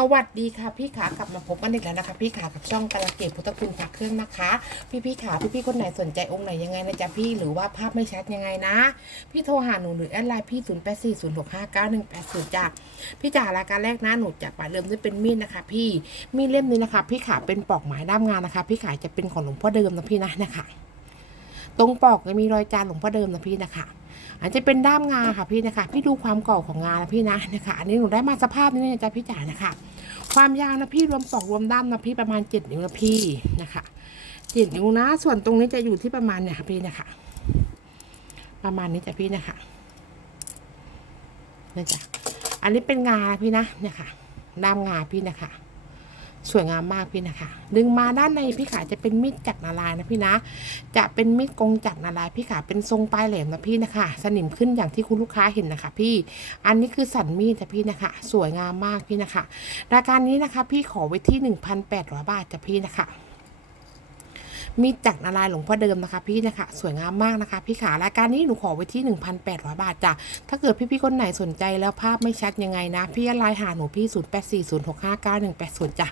สวัสดีค่ะพี่ขากลับมาพบกันอีกแล้วนะคะ พี่ขากับช่องกาลเกตพุทธคุณพักเครื่องนะคะ พี่พี่ขาพี่พี่คนไหนสนใจองค์ไหนยังไงนะจ๊ะพี่หรือว่าภาพไม่ชัดยังไงนะ พี่โทรหาหนูหรือแอดไลน์พี่ศูนย์แปดสี่ศูนย์หกห้าเก้าหนึ่งแปดศูนย์จ้ะพี่จ๋ารายการแรกนะหนูจะปาเริ่มด้วยเป็นมีดนะคะ พี่มีดเล่มนี้นะคะ พี่ขาเป็นปอกไม้ด้ามงานนะคะ พี่ขาจะเป็นของหลวงพ่อเดิมนะพี่นะนะคะ ตรงปอกจะมีรอยจานหลวงพ่อเดิมนะพี่นะคะ อันจะเป็นด้ามงาค่ะพี่นะคะ พี่ดูความเก่าของงานนะพี่นะนะคะ อันนี้หนูได้มาสภาพนี้นะจ๊ะพี่จ๋านะคะ ความยาวนะพี่รวมปอกรวมด้ามนะพี่ประมาณเจ็ดนิ้วนะพี่นะคะเจ็ดนิ้วนะ ส่วนตรงนี้จะอยู่ที่ประมาณเนี่ยค่ะพี่นะคะ ประมาณนี้จ้ะพี่นะคะนะจ๊ะอันนี้เป็นงาพี่นะเนี่ยค่ะด้ามงาพี่นะคะ สวยงามมากพี่นะคะ ดึงมาด้านในพี่ขาจะเป็นมีดจักรนาลายนะพี่นะ จะเป็นมีดกงจักรนาลายพี่ขาเป็นทรงปลายแหลมนะพี่นะคะ สนิมขึ้นอย่างที่คุณลูกค้าเห็นนะคะ พี่ อันนี้คือสันมีดจ้ะพี่นะคะ สวยงามมากพี่นะคะ รายการนี้นะคะ พี่ขอไว้ที่ 1,800 บาทจ้ะพี่นะคะ มีจักรนาลายหลวงพ่อเดิมนะคะ พี่นะคะสวยงามมากนะคะ พี่ขารายการนี้หนูขอไว้ที่ 1,800 บาทจ้ะถ้าเกิดพี่ๆคนไหนสนใจแล้วภาพไม่ชัดยังไงนะ พี่ไลน์หาหนูพี่ 0840659180จ้ะ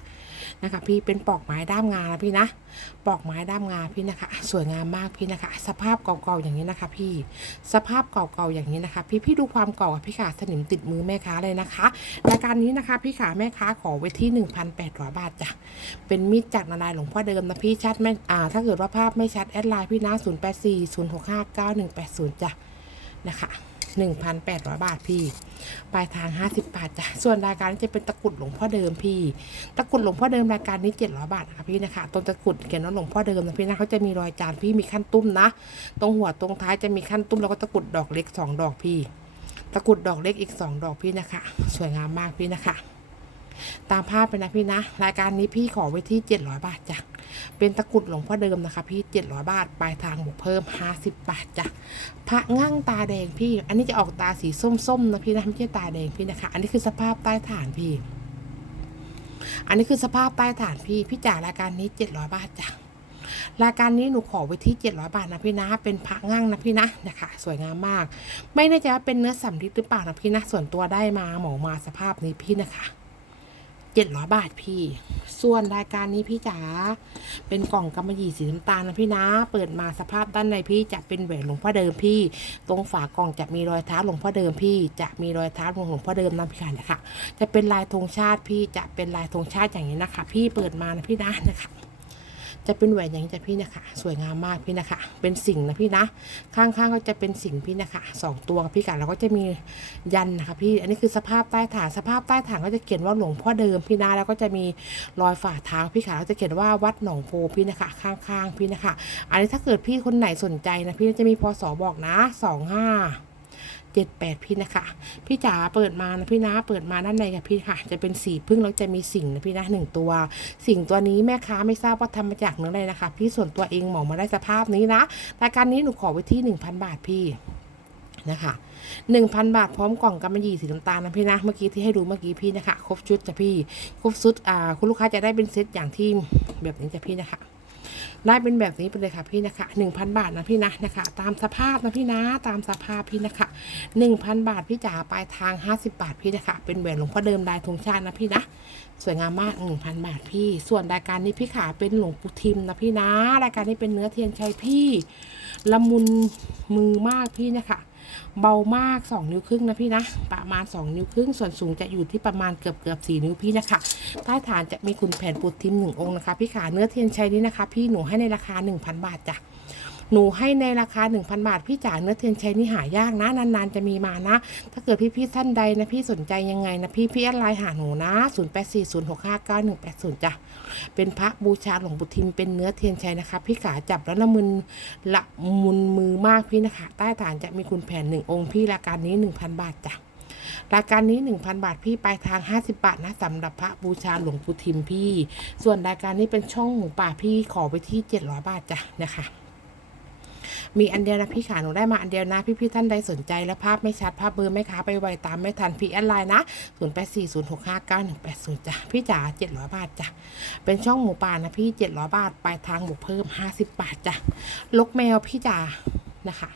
นะคะ พี่เป็นปอกไม้ด้ามงานะพี่นะ ปอกไม้ด้ามงาพี่นะคะ สวยงามมากพี่นะคะ สภาพเก่าๆอย่างนี้นะคะ พี่ สภาพเก่าๆอย่างนี้นะคะ พี่พี่ดูความเก่าะพี่ขาสนิมติดมือแม่ค้าเลยนะคะรายการนี้นะคะ พี่ขาแม่ค้าขอไว้ที่ 1,800 บาทจ้ะ เป็นมีดจากนาลายหลวงพ่อเดิมนะพี่ชัดไม่อ่า ถ้าเกิดว่าภาพไม่ชัดแอดไลน์พี่นะ 0 8 4 0 6 5 9 1 8 0จ้ะนะคะ 1,800 บาทพี่ ปลายทาง 50 บาทจ้ะ ส่วนรายการนี้จะเป็นตะกรุดหลวงพ่อเดิมพี่ ตะกรุดหลวงพ่อเดิมรายการนี้ 700 บาทนะคะพี่นะคะตรงตะกรุดเขียนว่าหลวงพ่อเดิมนะพี่นะเขาจะมีรอยจานพี่มีขั้นตุ้มนะ ตรงหัวตรงท้ายจะมีขั้นตุ้มแล้วก็ตะกรุดดอกเล็ก 2 ดอกพี่ ตะกรุดดอกเล็กอีก 2 ดอกพี่นะคะ สวยงามมากพี่นะคะ ตามภาพไปนะพี่นะ รายการนี้พี่ขอไว้ที่ 700 บาทจ้ะ เป็นตะกรุดหลวงพ่อเดิมนะคะ พี่ 700 บาท ปลายทางบวกเพิ่ม 50 บาทจ้ะ พระง่างตาแดงพี่ อันนี้จะออกตาสีส้มๆนะพี่นะไม่ใช่ตาแดงพี่นะคะ อันนี้คือสภาพใต้ฐานพี่ อันนี้คือสภาพใต้ฐานพี่ พี่จ๋ารายการนี้ 700 บาทจ้ะรายการนี้หนูขอไว้ที่ 700 บาทนะพี่นะ เป็นพระง่างนะพี่นะนะคะ สวยงามมาก ไม่แน่ใจว่าเป็นเนื้อสำริดหรือเปล่านะพี่นะ ส่วนตัวได้มาหมอมาสภาพนี้พี่นะคะ เจ็ดร้อยบาทพี่ ส่วนรายการนี้พี่จ๋า เป็นกล่องกำมะหยี่สีน้ำตาลนะพี่นะ เปิดมาสภาพด้านในพี่จะเป็นแหวนหลวงพ่อเดิมพี่ ตรงฝากล่องจะมีรอยเท้าหลวงพ่อเดิมพี่ จะมีรอยเท้าหลวงหลวงพ่อเดิมนะพี่ค่ะนะคะจะเป็นลายธงชาติพี่ จะเป็นลายธงชาติอย่างนี้นะคะ พี่เปิดมานะพี่นะนะคะ จะเป็นแหวนอย่างนี้จ้ะพี่นะคะ สวยงามมากพี่นะคะ เป็นสิ่งนะพี่นะ ข้างๆก็จะเป็นสิ่งพี่นะคะสองตัวพี่กันแล้วก็จะมียันนะคะพี่ อันนี้คือสภาพใต้ฐาน สภาพใต้ฐานก็จะเขียนว่าหลวงพ่อเดิมพี่นะแล้วก็จะมีรอยฝ่าเท้าพี่ค่ะแล้วจะเขียนว่าวัดหนองโพพี่นะคะ ข้างๆพี่นะคะ อันนี้ถ้าเกิดพี่คนไหนสนใจนะพี่จะมีพศบอกนะสองห้า เจ็ดแปดพี่นะคะ พี่จ๋าเปิดมานะพี่นะเปิดมาด้านในกับพี่ค่ะ จะเป็นสีพึ่งแล้วจะมีสิ่งนะพี่นะหนึ่งตัว สิ่งตัวนี้แม่ค้าไม่ทราบว่าทำมาจากเนื้ออะไรนะคะ พี่ส่วนตัวเองหมอมาได้สภาพนี้นะรายการนี้หนูขอไว้ที่หนึ่งพันบาทพี่นะคะหนึ่งพันบาทพร้อมกล่องกำมะหยี่สีน้ำตาลนะพี่นะเมื่อกี้ที่ให้ดูเมื่อกี้พี่นะคะ ครบชุดจ้ะพี่ ครบชุดอ่าคุณลูกค้าจะได้เป็นเซตอย่างที่แบบนี้จ้ะพี่นะคะ ได้เป็นแบบนี้ไปเลยค่ะพี่นะคะ1,000 บาทนะพี่นะนะคะ ตามสภาพนะพี่นะตามสภาพพี่นะคะ 1,000 บาทพี่จ๋าปลายทาง 50 บาทพี่นะคะ เป็นแหวนหลวงพ่อเดิมลายธงชาตินะพี่นะสวยงามมาก1,000 บาทพี่ ส่วนรายการนี้พี่ขาเป็นหลวงปู่ทิมนะพี่นะ รายการนี้เป็นเนื้อเทียนชัยพี่ละมุนมือมากพี่นะคะ เบามาก 2 นิ้วครึ่งนะพี่นะ ประมาณ 2 นิ้วครึ่ง ส่วนสูงจะอยู่ที่ประมาณเกือบเกือบสนิ้วพี่นะคะ ใต้ฐานจะมีคุณแผนปูทิมหนึ่งองค์นะคะ พี่ขาเนื้อเทียนชัยนี้นะคะ พี่หนูให้ในราคา 1,000 บาทจ้ะ หนูให้ในราคา 1,000 บาท พี่จ๋าเนื้อเทียนชัยนี่หายากนะ นานๆจะมีมานะ ถ้าเกิดพี่ๆท่านใดนะพี่สนใจยังไงนะพี่พี่แอดไลน์หาหนูนะ0840659180จ้ะเป็นพระบูชาหลวงปู่ทิมเป็นเนื้อเทียนชัยนะคะ พี่ขาจับแล้วละมุนละมุนมือมากพี่นะคะ ใต้ฐานจะมีคุณแผนหนึ่งองค์พี่รายการนี้ 1,000 บาทจ้ะรายการนี้ 1,000 บาท พี่ปลายทาง 50 บาท นะสำหรับพระบูชาหลวงปู่ทิมพี่ ส่วนรายการนี้เป็นช่องหมูป่าพี่ขอไปที่ 700 บาทจ้ะนะคะ มีอันเดียวนะพี่ขาหนูได้มาอันเดียวนะ พี่ๆท่านใดสนใจแล้วภาพไม่ชัดภาพเบอร์ไม่ค้าไปไวตามไม่ทันพี่แอดไลน์นะ0 8 4 0 6 5 9 1 8 0จ้ะพี่จ๋า700บาทจ้ะเป็นช่องหมูป่านะพี่700บาทปลายทางบวกเพิ่ม50บาทจ้ะลกแมวพี่จ๋านะคะ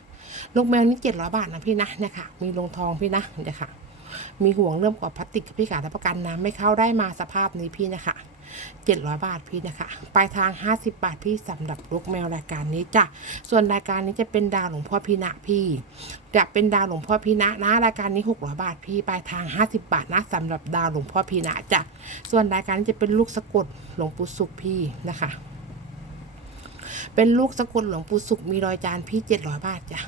ลูกแมวนี่เจ็ดร้อยบาทนะพี่นะเนี่ยค่ะมีลงทองพี่นะเดี๋ยค่ะมีห่วงเริ่มกว่าพลาสติกพี่ขารับประกันน้ำไม่เข้าได้มาสภาพนี้พี่นะคะ เจ็ดร้อยบาทพี่นะคะปลายทางห้าสิบบาทพี่สำหรับลูกแมวรายการนี้จ้ะส่วนรายการนี้จะเป็นดาวหลวงพ่อพีนะพี่ จะเป็นดาวหลวงพ่อพีนะนะรายการนี้หกร้อยบาทพี่ปลายทางห้าสิบบาทนะสำหรับดาวหลวงพ่อพีนะจ้ะส่วนรายการนี้จะเป็นลูกสะกดหลวงปู่สุขพี่นะคะ เป็นลูกสะกดหลวงปู่สุขมีรอยจานพี่เจ็ดร้อยบาทจ้ะ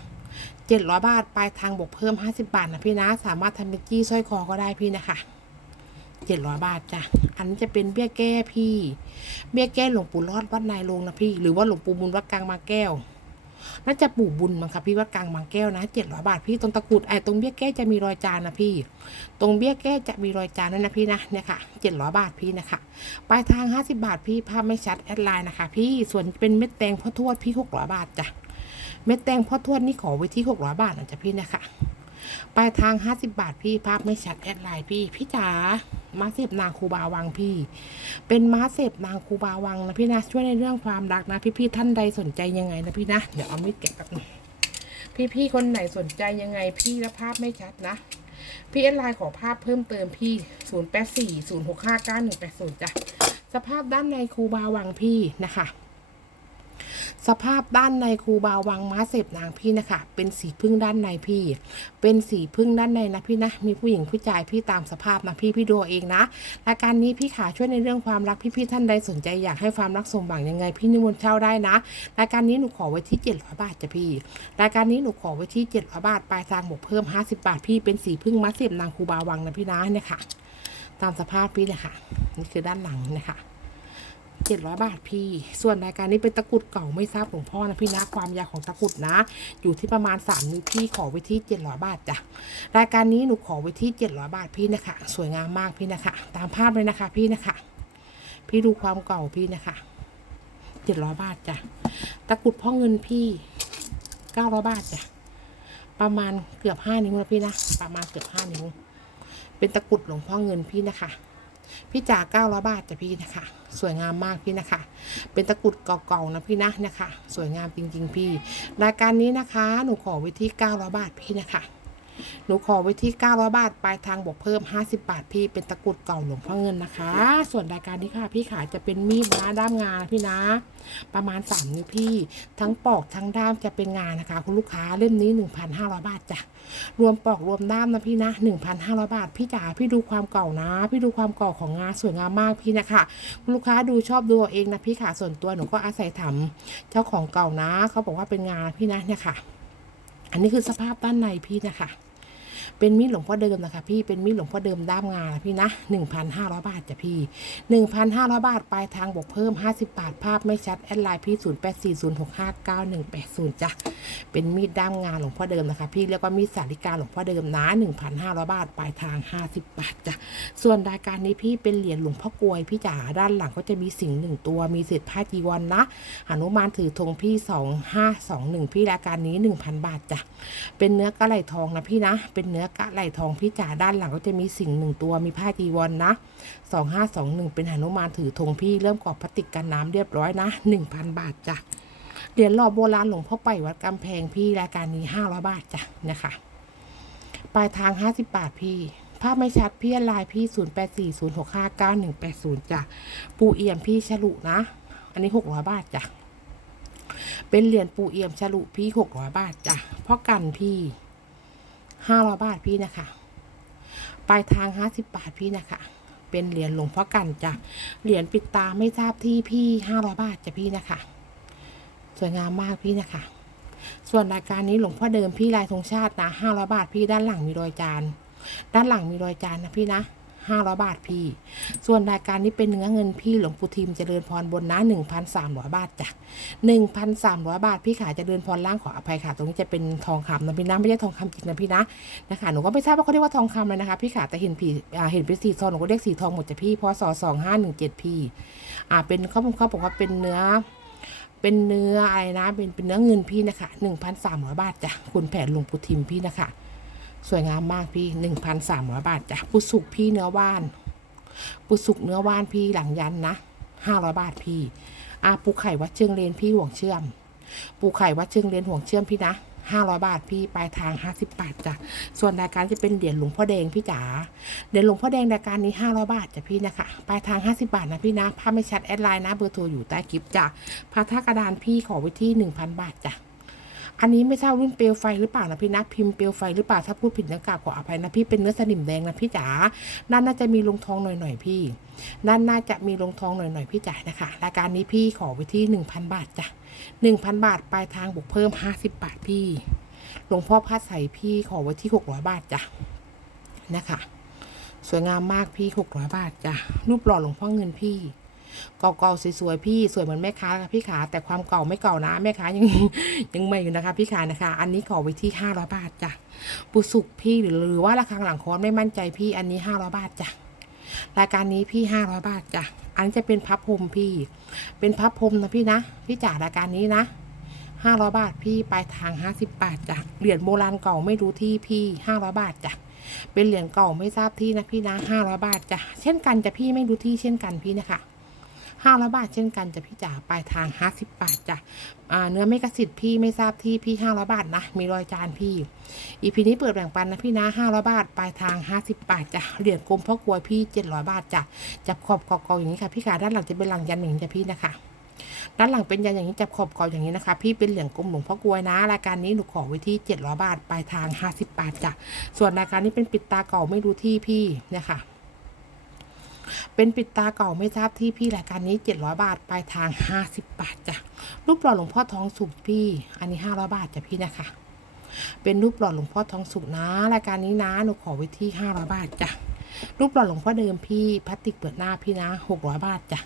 เจ็ดร้อยบาท ปลายทางบวกเพิ่มห้าสิบาทนะพี่นะ สามารถทำเป็นจี้สร้อยคอก็ได้พี่นะคะ เจ็ดร้อยบาทจ้ะ อันนี้จะเป็นเบี้ยแก้พี่ เบี้ยแก้หลวงปู่รอดวัดนายโรงนะพี่ หรือว่าหลวงปู่บุญวัดกลางมาแก้ว น่าจะปู่บุญมั้งคะพี่วัดกลางบางแก้วนะเจ็ดร้อยบาทพี่ตรงตะกรุดไอ้ตรงเบี้ยแก้จะมีรอยจานนะพี่ ตรงเบี้ยแก้จะมีรอยจานนั่นนะพี่นะเนี่ยค่ะเจ็ดร้อยบาทพี่นะคะปลายทางห้าสิบาทพี่ภาพไม่ชัดแอดไลน์นะคะ พี่ส่วนเป็นเม็ดแตงพ่อทวดพี่หกร้อยบาทจ้ะเม็ดแตงพ่อทวดนี่ขอไว้ที่หกร้อยบาทนะจ๊ะพี่นะคะ ปลายทางห้าสิบาทพี่ภาพไม่ชัดแอดไลน์พี่ พี่จ๋ามาเสพนางคูบาวังพี่ เป็นม้าเสพนางคูบาวังนะพี่นะช่วยในเรื่องความรักนะ พี่ๆท่านใดสนใจยังไงนะพี่นะเดี๋ยวเอามีดแกะแป๊บนึงพี่ๆคนไหนสนใจยังไงพี่แล้วภาพไม่ชัดนะพี่เอ็นไลน์ขอภาพเพิ่มเติมพี่ 0 8 4 0 6 5 9 1 8 0จ้ะสภาพด้านในคูบาวังพี่นะคะ สภาพด้านในครูบาวังม้าเสพนางพี่นะคะ เป็นสีพึ่งด้านในพี่ เป็นสีพึ่งด้านในนะพี่นะ มีผู้หญิงผู้ชายพี่ตามสภาพนะพี่พี่ดูเองนะรายการนี้พี่ขาช่วยในเรื่องความรักพี่ๆท่านใดสนใจอยากให้ความรักสมหวังยังไง พี่นิมนต์เช่าได้นะรายการนี้หนูขอไว้ที่700บาทจ้ะพี่รายการนี้หนูขอไว้ที่700บาทปลายทางบวกเพิ่ม50บาทพี่เป็นสีพึ่งมัสเสียบนางครูบาวังนะพี่นะเนี่ยค่ะตามสภาพพี่เลยค่ะนี่คือด้านหลังนะคะ เจ็ดร้อยบาทพี่ ส่วนรายการนี้เป็นตะกรุดเก่าไม่ทราบหลวงพ่อนะพี่นะความยาวของตะกรุดนะ อยู่ที่ประมาณสามนิ้วพี่ขอไว้ที่เจ็ดร้อยบาทจ้ะรายการนี้หนูขอไว้ที่เจ็ดร้อยบาทพี่นะคะ สวยงามมากพี่นะคะ ตามภาพเลยนะคะพี่นะคะ พี่ดูความเก่าพี่นะคะเจ็ดร้อยบาทจ้ะตะกรุดพ่อเงินพี่เก้าร้อยบาทจ้ะประมาณเกือบห้านิ้วนะพี่นะประมาณเกือบห้านิ้ว เป็นตะกรุดหลวงพ่อเงินพี่นะคะ พี่จ่าเก้าร้อยบาทจ้ะพี่นะคะ สวยงามมากพี่นะคะ เป็นตะกุดเก่าๆนะพี่นะนะคะ สวยงามจริงๆพี่ รายการนี้นะคะ หนูขอไว้ที่เก้าร้อยบาทพี่นะคะ หนูขอไว้ที่ 900 บาท ปลายทางบวกเพิ่ม 50 บาท พี่เป็นตะกรุดเก่าหลวงพ่อเงินนะคะ ส่วนรายการนี้ค่ะ พี่ขาจะเป็นมีดนะด้ามงานพี่นะ ประมาณ 3 นิ้วพี่ ทั้งปอกทั้งด้ามจะเป็นงานนะคะ คุณลูกค้าเล่มนี้ 1,500 บาทจ้ะ รวมปอกรวมด้ามนะพี่นะ 1,500 บาท พี่จ๋า พี่ดูความเก่านะ พี่ดูความเก่าของงานสวยงามมากพี่นะคะ คุณลูกค้าดูชอบดูเอาเองนะพี่ขาส่วนตัวหนูก็อาศัยถามเจ้าของเก่านะ เขาบอกว่าเป็นงานพี่นะเนี่ยค่ะ อันนี้คือสภาพด้านในพี่นะคะ เป็นมีดหลวงพ่อเดิมนะคะพี่เป็นมีดหลวงพ่อเดิมด้ามงานะพี่นะ1,500 บาทจ้ะพี่1,500 บาทปลายทางบวกเพิ่ม 50 บาทภาพไม่ชัดแอดไลน์พี่0840659180จ้ะเป็นมีดด้ามงาหลวงพ่อเดิมนะคะ พี่เรียกว่ามีดสาริกาหลวงพ่อเดิมนะ1,500 บาทปลายทาง 50 บาทจ้ะส่วนรายการนี้พี่เป็นเหรียญหลวงพ่อกลวยพี่จ๋าด้านหลังก็จะมีสิงห์หนึ่งตัวมีเศษผ้าจีวรนนะหนุมานถือธงพี่ 2521 พี่รายการนี้ 1,000 บาทจ้ะเป็นเนื้อกระไหลทองนะพี่นะเป็นเนื้อกระไหลทองพี่จ๋าด้านหลังก็จะมีสิ่งหนึ่งตัวมีผ้าจีวรนนะสองห้าสองหนึ่งเป็นหนุมานถือธงพี่เริ่มกรอบพลาสติกกันน้ำเรียบร้อยนะหนึ่งพันบาทจ้ะเหรียญหล่อโบราณหลวงพ่อไปวัดกำแพงพี่รายการนี้ห้าร้อยบาทจ้ะนะคะปลายทางห้าสิบบาทพี่ภาพไม่ชัดพี่ลน์พี่ศูนย์แปดสี่ศูนย์หกห้าเก้าหนึ่งแปดศูนย์จ้ะปูเอี่ยมพี่ฉลุนะ อันนี้หกร้อยบาทจ้ะเป็นเหรียญปูเอี่ยมฉลุพี่หกร้อยบาทจ้ะพ่อกันพี่ ห้าร้อยบาทพี่นะคะ ปลายทางห้าสิบบาทพี่นะคะ เป็นเหรียญหลวงพ่อกันจ้ะ เหรียญปิดตาไม่ทราบที่พี่ห้าร้อยบาทจ้ะพี่นะคะ สวยงามมากพี่นะคะ ส่วนรายการนี้หลวงพ่อเดิมพี่ลายธงชาตินะห้าร้อยบาทพี่ด้านหลังมีรอยจาน ด้านหลังมีรอยจานนะพี่นะ ห้าร้อยบาทพี่ ส่วนรายการนี้เป็นเนื้อเงินพี่หลวงปู่ทิมเจริญพรบนนะหนึ่งพันสามร้อยบาทจ้ะหนึ่งพันสามร้อยบาท พี่ขาเจริญพรล่างขออภัยค่ะ ตรงนี้จะเป็นทองคำนะพี่นะไม่ใช่ทองคำจริงนะพี่นะนะคะหนูก็ไม่ทราบว่าเขาเรียกว่าทองคำเลยนะคะพี่ขาแต่เห็นผีอ่เห็นเป็นสีทองหนูก็เรียกสีทองหมดจ้ะพี่พศสองห้าหนึ่งเจ็ดพี่อ่าเป็นเขาเขาบอกว่าเป็นเนื้อเป็นเนื้ออะไรนะ เป็นเป็นเนื้อเงินพี่นะคะหนึ่งพันสามร้อยบาทจ้ะคุณแผนหลวงปู่ทิมพี่นะคะ สวยงามมากพี่หนึ่งพันสามร้อยบาทจ้ะปุสุกพี่เนื้อว่าน ปุสุกเนื้อว่านพี่หลังยันนะห้าร้อยบาทพี่ อาปูไข่วัดเชิงเลนพี่ห่วงเชื่อม ปูไข่วัดเชิงเลนห่วงเชื่อมพี่นะ500 บาทพี่ปลายทาง 50 บาทจ้ะ ส่วนรายการจะเป็นเหรียญหลวงพ่อแดงพี่จ๋า เหรียญหลวงพ่อแดงรายการนี้ 500 บาทจ้ะพี่นะคะ ปลายทาง 50 บาทนะพี่นะ ภาพไม่ชัดแอดไลน์นะเบอร์โทรอยู่ใต้คลิปจ้ะพาท่ากระดานพี่ขอไว้ที่ 1,000 บาทจ้ะ อันนี้ไม่ทราบรุ่นเปลวไฟหรือเปล่านะพี่นะพิมพ์เปลวไฟหรือเปล่าถ้าพูดผิดนะกราบขออภัยนะพี่เป็นเนื้อสนิมแดงนะพี่จ๋านั่นน่าจะมีลงทองหน่อยๆพี่นั่นน่าจะมีลงทองหน่อยๆพี่จ๋านะคะรายการนี้พี่ขอไว้ที่1,000บาทจ้ะ1,000บาทปลายทางบวกเพิ่ม50บาทพี่หลวงพ่อพัดใส่พี่ขอไว้ที่600บาทจ้ะนะคะ สวยงามมากพี่600บาทจ้ะรูปหล่อหลวงพ่อเงินพี่ เก่าๆสวยๆพี่สวยเหมือนแม่ค้าค่ะพี่ขาแต่ความเก่าไม่เก่านะแม่ค้ายังยังใหม่อยู่นะคะพี่ขานะคะ อันนี้ขอไว้ที่ 500 บาทจ้ะปุสุกพี่หรือหรือว่าระฆังหลังคอนไม่มั่นใจพี่อันนี้ 500 บาทจ้ะรายการนี้พี่ 500 บาทจ้ะอันนี้จะเป็นพับพรมพี่ เป็นพับพรมนะพี่นะพี่จ๋ารายการนี้นะ500บาทพี่ปลายทาง50บาทจ้ะเหรียญโบราณเก่าไม่รู้ที่พี่500บาทจ้ะเป็นเหรียญเก่าไม่ทราบที่นะพี่นะ500บาทจ้ะเช่นกันจะพี่ไม่รู้ที่เช่นกันพี่นะคะ ห้าร้อยบาทเช่นกันจะพี่จ๋าปลายทางห้าสิบบาทจ้ะเนื้อไม่กระสิทธิ์พี่ไม่ทราบที่พี่ห้าร้อยบาทนะ มีรอยจานพี่ อีพีนี้เปิดแบ่งปันนะพี่นะห้าร้อยบาทปลายทางห้าสิบบาทจ้ะเหรียญกลมพ่อกลวยพี่เจ็ดร้อยบาทจ้ะจับขอบกอกอย่างนี้ค่ะพี่ขาด้านหลังจะเป็นหลังยันอย่งจ้ะพี่นะคะด้านหลังเป็นยันอย่างนี้จับขอบกออย่างนี้นะคะ พี่เป็นเหรียญกลมหลวงพ่อกลวยนะ รายการนี้หนูขอไว้ที่เจ็ดร้อยบาทปลายทางห้าสิบบาทจ้ะส่วนรายการนี้เป็นปิดตาเก่าไม่รู้ที่พี่เนะคะ เป็นปิดตาเก่าไม่ทราบที่พี่รายการนี้ 700 บาทปลายทาง 50 บาทจ้ะรูปหล่อหลวงพ่อทองสุกพี่ อันนี้ 500 บาทจ้ะพี่นะคะ เป็นรูปหล่อหลวงพ่อทองสุกนะ รายการนี้นะหนูขอไว้ที่ 500 บาทจ้ะรูปหล่อหลวงพ่อเดิมพี่พลาสติกเปิดหน้าพี่นะ 600 บาทจ้ะ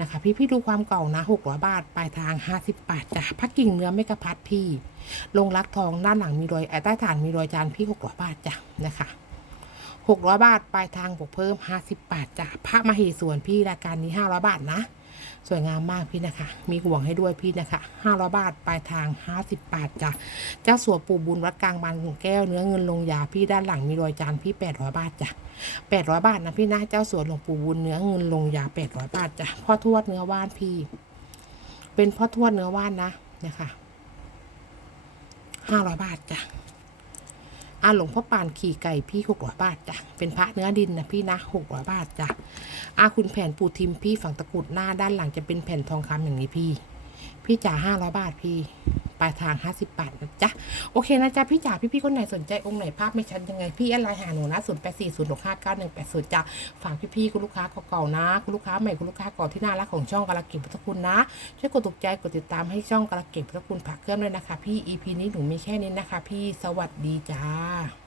นะคะพี่พี่ดูความเก่านะ 600 บาท ปลายทาง 50 บาทจ้ะพักกิ่งเนื้อไม่กระพัดพี่ ลงรักทองด้านหลังมีรอยใต้ฐานมีรอยจานพี่ 600 บาทจ้ะนะคะ หกร้อยบาท ปลายทางบวกเพิ่มห้าสิบบาทจ้ะพระมเหสวนพี่รายการนี้ห้าร้อยบาทนะ สวยงามมากพี่นะคะ มีห่วงให้ด้วยพี่นะคะห้าร้อยบาท ปลายทางห้าสิบบาทจ้ะเจ้าสัวปู่บุญวัดกลางบางขุนแก้วเนื้อเงินลงยาพี่ด้านหลังมีรอยจานพี่แปดร้อยบาทจ้ะแปดร้อยบาทนะพี่นะเจ้าสัวหลวงปู่บุญเนื้อเงินลงยาแปดร้อยบาทจ้ะพ่อทวดเนื้อว่านพี่ เป็นพ่อทวดเนื้อว่านนะนะคะห้าร้อยบาทจ้ะ อ่าหลวงพ่อปานขี่ไก่พี่หกร้อยบาทจ้ะ เป็นพระเนื้อดินนะพี่นะหกร้อยบาทจ้ะอาคุณแผ่นปูทิมพี่ฝั่งตะกุดหน้าด้านหลังจะเป็นแผ่นทองคำอย่างนี้พี่ พี่จ๋าห้าร้อยบาทพี่ปลายทางห้าสิบบาทนะจ๊ะ โอเคนะจ๊ะ พี่จ๋าพี่พี่คนไหนสนใจองค์ไหนภาพไม่ชัดยังไง พี่อะไรหาหนูนะศูนย์แปดสี่ศูนย์หกห้าเก้าหนึ่งแปดศูนย์จ้ะ ฝากพี่พี่คุณลูกค้าเก่าๆนะ คุณลูกค้าใหม่คุณลูกค้าเก่าที่น่ารักของช่องกาลกิจพุทธคุณนะ ช่วยกดถูกใจกดติดตามให้ช่องกาลกิจพุทธคุณผักเครื่องด้วยนะคะ พี่ EP นี้หนูมีแค่นี้นะคะ พี่สวัสดีจ้า